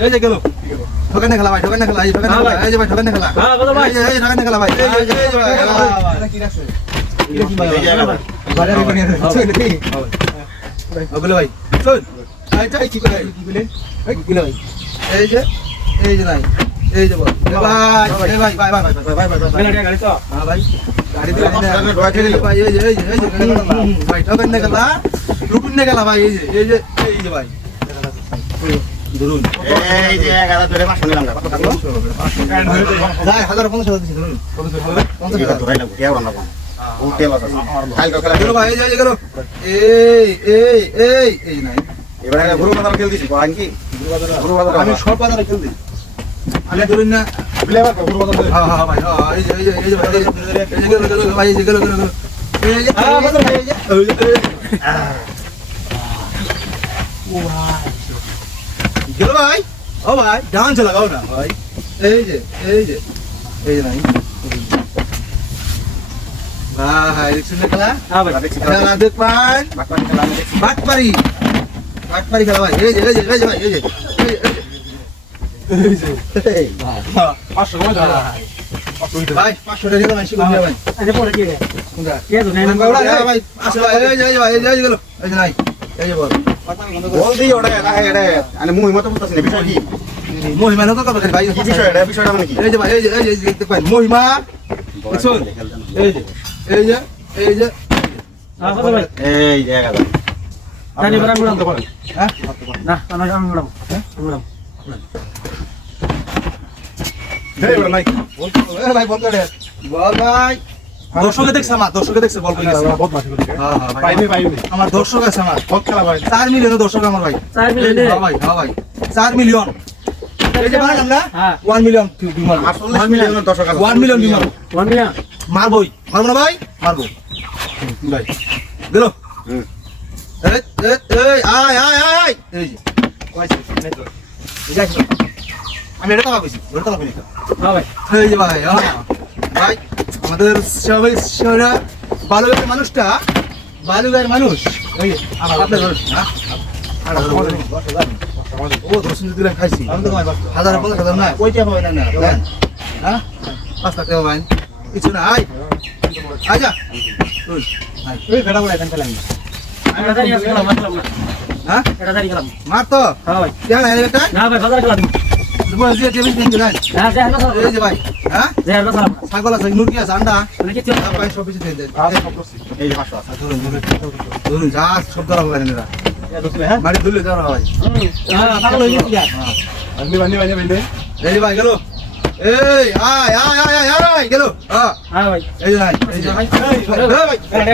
এই যে গেল ঠকান না খেলা ভাই ঠকান না খেলা এই ঠকান না খেলা এই যে ভাই ঠকান না খেলা হ্যাঁ বলো ভাই এই ঠকান না খেলা ভাই এই যে ভাই কি রাখছে কি ভাই বাজারে বানিয়ে চল ওগুলো ভাই চল এইটা কি করে কি বলেন কি ভাই এই যে নাই এই যে ভাই ভাই ভাই ভাই ভাই ভাই ভাই গাড়ি তো হ্যাঁ ভাই গাড়ি দিয়ে ভাই এই যে ভাই ঠকান না খেলা রুকুন না খেলা ভাই এই যে ভাই ধরুন এই যে 11 ধরে 500 নিলাম না কত থাকলো যাই 1500 দিছি ধরুন 50 টাকা ধরে লাগবে কেউ রান্না করব ও তেল আছে খাইল খেলা গেল ভাই এই গেল এই নাই এবারে গুরু বাজার খেল দিছি কোন কি গুরু বাজার আমি সব বাজারে খেল দিই আমি ধরুন না বিলেবার গুরু বাজার হ্যাঁ হ্যাঁ ভাই এই যে ভাই এই যে গেল ভাই এই যে গেল এই যে বাজার ভাই এই যে গেল ভাই ও ভাই ডান্স লাগাও না ভাই এই যে নাই ভাই দেখছেন না খেলা হ্যাঁ ভাই খেলা দেখবেন বাকবাড়ি খেলা আমি দেখছি বাটপারি খেলা ভাই এই যে ভাই এই যে ভাই 500 টাকা দিলাম আইসি কোনটা ভাই আরে পড়ে কি রে কোনটা কে তো নাই গৌড়া ভাই আসো ভাই এই যে গেল এই যে নাই এই যে বল বল দিই ওটা এটা আমি মুই মত বলতাছি না বিষয় কি মহিমা না তো কবে ভাই কি বিষয় এটা বিষয়টা মানে কি এই যে ভাই এই যে দেখবেন মহিমা শুন এই যে হ্যাঁ কত ভাই এই যে 11 জানি বড় মুড়াম তো পারেন হ্যাঁ না আমি মুড়াম মুড়াম এই বড় নাই ভাই বল করে বল ভাই দর্শকে দেখছে বল করে গেছে বহুত মাছ করে হ্যাঁ পাইনি আমার দর্শক আছে আমার বহুত খেলা ভাই 4 মিলিয়ন দর্শক আমার ভাই 4 মিলিয়ন হ্যাঁ ভাই 4 মিলিয়ন এই যে বানালাম না হ্যাঁ 1 মিলিয়ন বিমান 48 মিলিয়নের দর্শক আছে 1 মিলিয়ন বিমান 1 মিলিয়ন মারবো না ভাই মারবো ভাই গেল হুম এই আয় এই যে কইছে নেটওয়ার্ক এই যাই আমি এটা টাকা কইছি ওটা টাকা কইনি হ্যাঁ ভাই এই যে ভাই ভাই আমাদের সবাই সারা বালুগার মানুষটা বালুগার মানুষ এই যে আমার আপনার ঘর হ্যাঁ ও দর্শন দিলে খাইছি আমি তো ভাই 1000 না কইটা হবে না হ্যাঁ 5 লাখ টাকা ভাই কিছু না আজা এই ফেড়া বলে এখান থেকে এটা জানি আছে খেলা মারলাম না হ্যাঁ এটা জানি খেলাম মার তো হ্যাঁ ভাই কেন এর বেটা না ভাই বাজার খেলা দিন তুমি যে টেবিল দিন দিলেন হ্যাঁ যা না এই যে ভাই হ্যাঁ যা না সালাম ছাগল আছে মুরগি আছে আন্ডা মানে কিছু ভাই সব কিছু দেন এই যে 500 আছে ধরুন যা সব ধরা হবে না মারি ধুলে ধরা হয় হ্যাঁ পাগল হয়ে গেছি যা বানি এই যে ভাই গেল এই আয় গেল হ্যাঁ হ্যাঁ ভাই এই যে নাই এই যে ভাই এই ভাই এটা